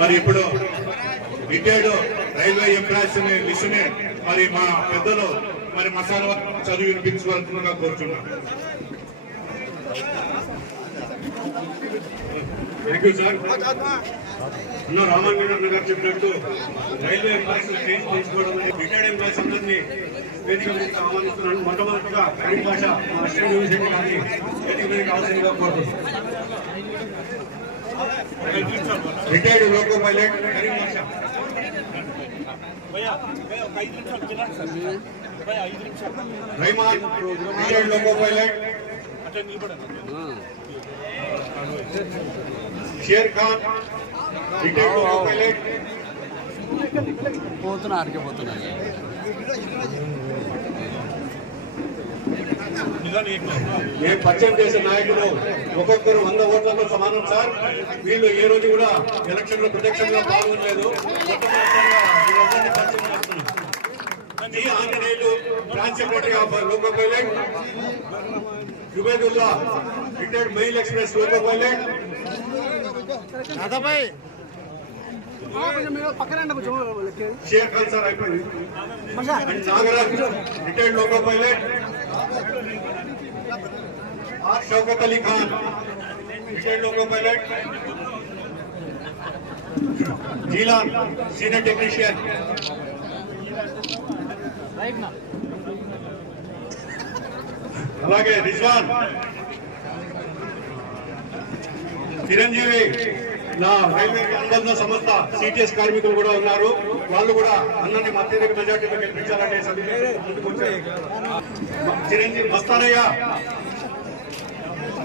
మరి ఇప్పుడు retired railway employees list మరి మా పెద్దలు మరి మసాలా చదువు వినిపించవలసిందిగా కోరుచున్నాం. థ్యాంక్ యూ సార్ అన్న రామాంజన్ గారు చెప్పినట్టు రైల్వే ఎంప్లాయీస్ చేంజ్ తీసుకోవడం రిటైర్డ్ ఎంప్లాయీస్ అందరినీ వేదిక ఆహ్వానిస్తున్నాను మొట్టమొదటిగా తెలుగు భాష మా గారిని వేదిక కావాల్సిందిగా కోరుతున్నాను retired loco pilot Karim Basha Raiman retired loco pilot Sher Khan retired loco pilot పోతున్నా ఆడికి పోతున్నా మేము పరిచయం చేసే నాయకులు ఒక్కొక్కరు వంద ఓట్లతో సమానం సార్. వీళ్ళు ఏ రోజు కూడా ఎలక్షన్లో ప్రత్యక్షంగా పాల్గొనలేదు. Anjaneyulu branch secretary of loco pilot Zubedulla retired mail express loco pilot Sher Khan sir అయిపోయింది. Nagaraj retired loco pilot R Shaukat Ali Khan retired loco pilot Jeelan senior technician అలాగే రిజ్వాన్। చిరంజీవి నా రైల్వే అనుబంధ సంస్థ సిటిఎస్ కార్మికులు కూడా ఉన్నారు. వాళ్ళు కూడా అన్నని అత్యధిక మెజార్టీలో గెలిపించాలనే సభ్యులు చిరంజీవి మస్తారయ్య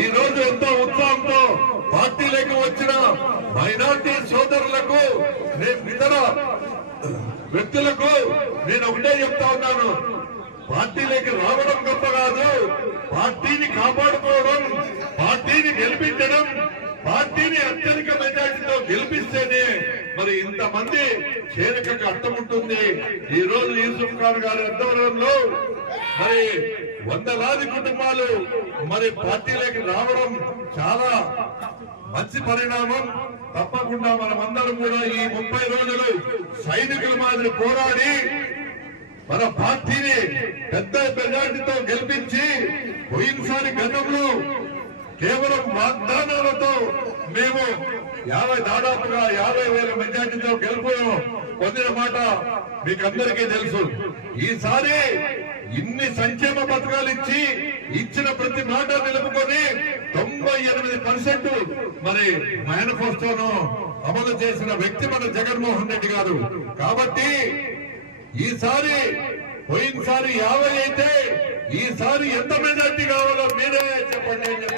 ఈ రోజు ఎంతో ఉత్సాహంతో పార్టీలకు వచ్చిన మైనార్టీ సోదరులకు నేను ఇతర వ్యక్తులకు నేను ఒకటే చెప్తా ఉన్నాను. పార్టీలోకి రావడం గొప్ప కాదు. పార్టీని కాపాడుకోవడం పార్టీని గెలిపించడం పార్టీని అత్యధిక మెజార్టీతో గెలిపిస్తేనే మరి ఇంతమంది చేరికకు అర్థం ఉంటుంది. ఈ రోజు యూసుఫ్ ఖాన్ గారి ఆధ్వర్యంలో మరి వందలాది కుటుంబాలు మరి పార్టీలోకి రావడం చాలా మంచి పరిణామం. తప్పకుండా మనమందరం కూడా ఈ ముప్పై రోజులు సైనికుల మాదిరి పోరాడి మన పార్టీని పెద్ద మెజార్టీతో గెలిపించి పోయినసారి గతంలో కేవలం వాగ్దానాలతో మేము యాభై దాదాపుగా యాభై వేల మెజార్టీతో గెలుపు పొందిన మాట మీకు అందరికీ తెలుసు. ఈసారి ఇన్ని సంక్షేమ పథకాలు ఇచ్చి ఇచ్చిన ప్రతి మాట నిలుపుకొని తొంభై ఎనిమిది పర్సెంట్ మరి మేనిఫెస్టోను అమలు చేసిన వ్యక్తి మన జగన్మోహన్ రెడ్డి గారు. కాబట్టి ఈసారి పోయినసారి యాభై అయితే ఈసారి ఎంత మెజార్టీ కావాలో మీరే చెప్పండి అని